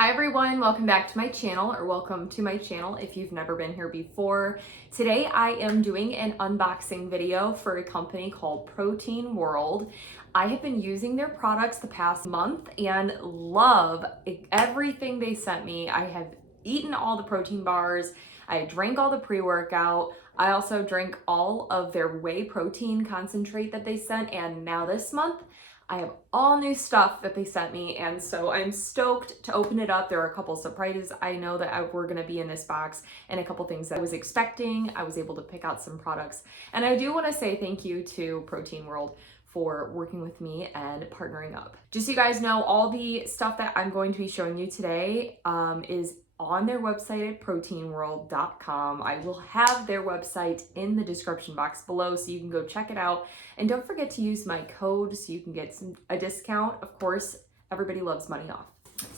Hi everyone, welcome back to my channel, or welcome to my channel if you've never been here before. Today I am doing an unboxing video for a company called Protein World. I have been using their products the past month and love everything they sent me. I have eaten all the protein bars, I drank all the pre-workout, I also drank all of their whey protein concentrate that they sent, and now this month I have all new stuff that they sent me, and so I'm stoked to open it up. There are a couple surprises I know that were gonna be in this box, and a couple things that I was expecting. I was able to pick out some products, and I do wanna say thank you to Protein World for working with me and partnering up. Just so you guys know, all the stuff that I'm going to be showing you today is on their website at proteinworld.com. I will have their website in the description box below so you can go check it out. And don't forget to use my code so you can get a discount. Of course, everybody loves money off.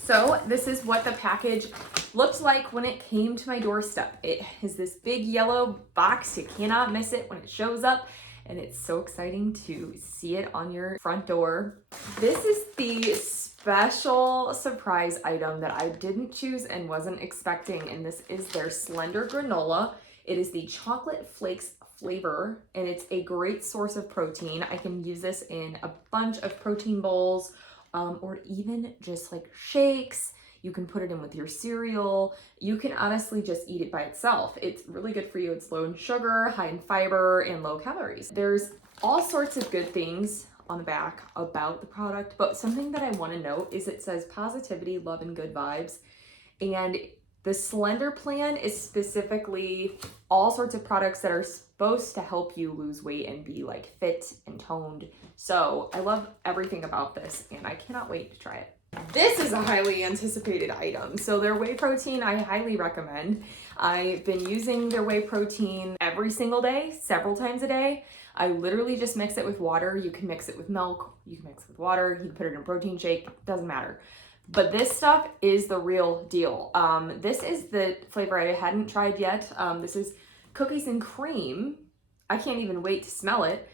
So this is what the package looked like when it came to my doorstep. It is this big yellow box. You cannot miss it when it shows up. And it's so exciting to see it on your front door. This is the special surprise item that I didn't choose and wasn't expecting, and this is their Slender Granola. It is the chocolate flakes flavor, and it's a great source of protein. I can use this in a bunch of protein bowls, or even just like shakes. You can put it in with your cereal. You can honestly just eat it by itself. It's really good for you. It's low in sugar, high in fiber, and low calories. There's all sorts of good things on the back about the product, but something that I want to note is it says positivity, love, and good vibes. And the Slender plan is specifically all sorts of products that are supposed to help you lose weight and be like fit and toned. So I love everything about this, and I cannot wait to try it. This is a highly anticipated item. So their whey protein, I highly recommend. I've been using their whey protein every single day, several times a day. I literally just mix it with water. You can mix it with milk, you can mix it with water, you can put it in a protein shake, doesn't matter. But this stuff is the real deal. This is the flavor I hadn't tried yet. This is cookies and cream. I can't even wait to smell it.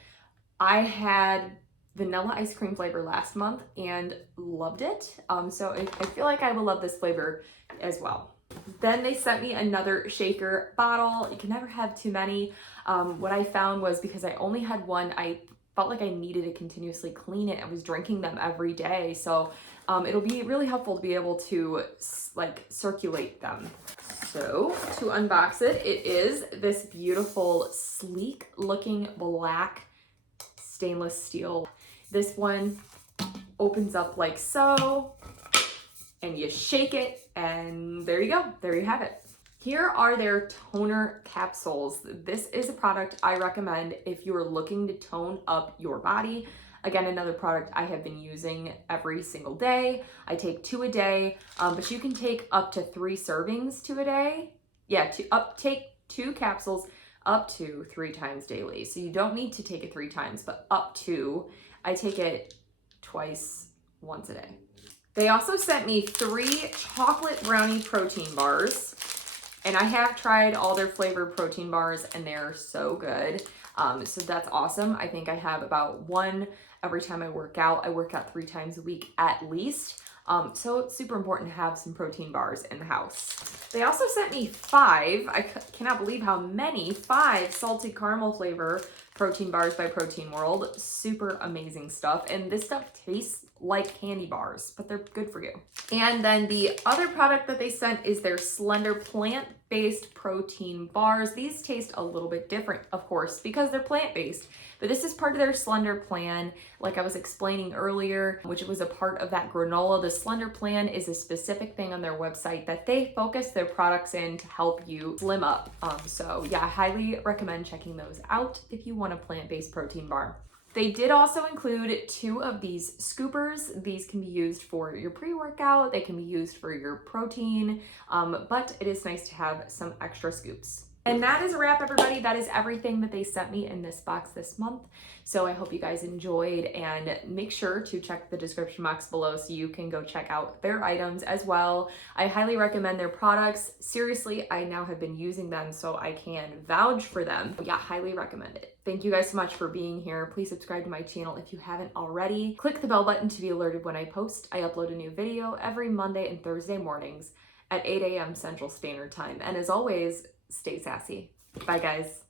I had vanilla ice cream flavor last month and loved it. So I feel like I will love this flavor as well. Then they sent me another shaker bottle. You can never have too many. What I found was because I only had one, I felt like I needed to continuously clean it. I was drinking them every day. So it'll be really helpful to be able to like circulate them. So to unbox it, it is this beautiful, sleek looking black stainless steel. This one opens up like so, and you shake it, and there you go. There you have it. Here are their toner capsules. This is a product I recommend if you are looking to tone up your body. Again, another product I have been using every single day. I take 2 a day, but you can take up to 3 servings a day. Yeah, take 2 capsules up to 3 times daily. So you don't need to take it 3 times, but up to. I take it once a day. They also sent me 3 chocolate brownie protein bars, and I have tried all their flavored protein bars and they're so good. So that's awesome. I think I have about 1 every time I work out. I work out 3 times a week at least. So it's super important to have some protein bars in the house. They also sent me 5, I cannot believe how many, 5 salted caramel flavor protein bars by Protein World. Super amazing stuff. And this stuff tastes like candy bars, but they're good for you. And then the other product that they sent is their Slender plant-based protein bars. These taste a little bit different, of course, because they're plant-based, but this is part of their Slender plan, like I was explaining earlier, which was a part of that granola. The Slender plan is a specific thing on their website that they focus their products in to help you slim up. So yeah, I highly recommend checking those out if you want a plant-based protein bar. They did also include 2 of these scoopers. These can be used for your pre-workout, they can be used for your protein, but it is nice to have some extra scoops. And that is a wrap, everybody. That is everything that they sent me in this box this month. So I hope you guys enjoyed, and make sure to check the description box below so you can go check out their items as well. I highly recommend their products. Seriously, I now have been using them, so I can vouch for them. Yeah, highly recommend it. Thank you guys so much for being here. Please subscribe to my channel if you haven't already. Click the bell button to be alerted when I post. I upload a new video every Monday and Thursday mornings at 8 a.m. Central Standard Time. And as always, stay sassy. Bye, guys.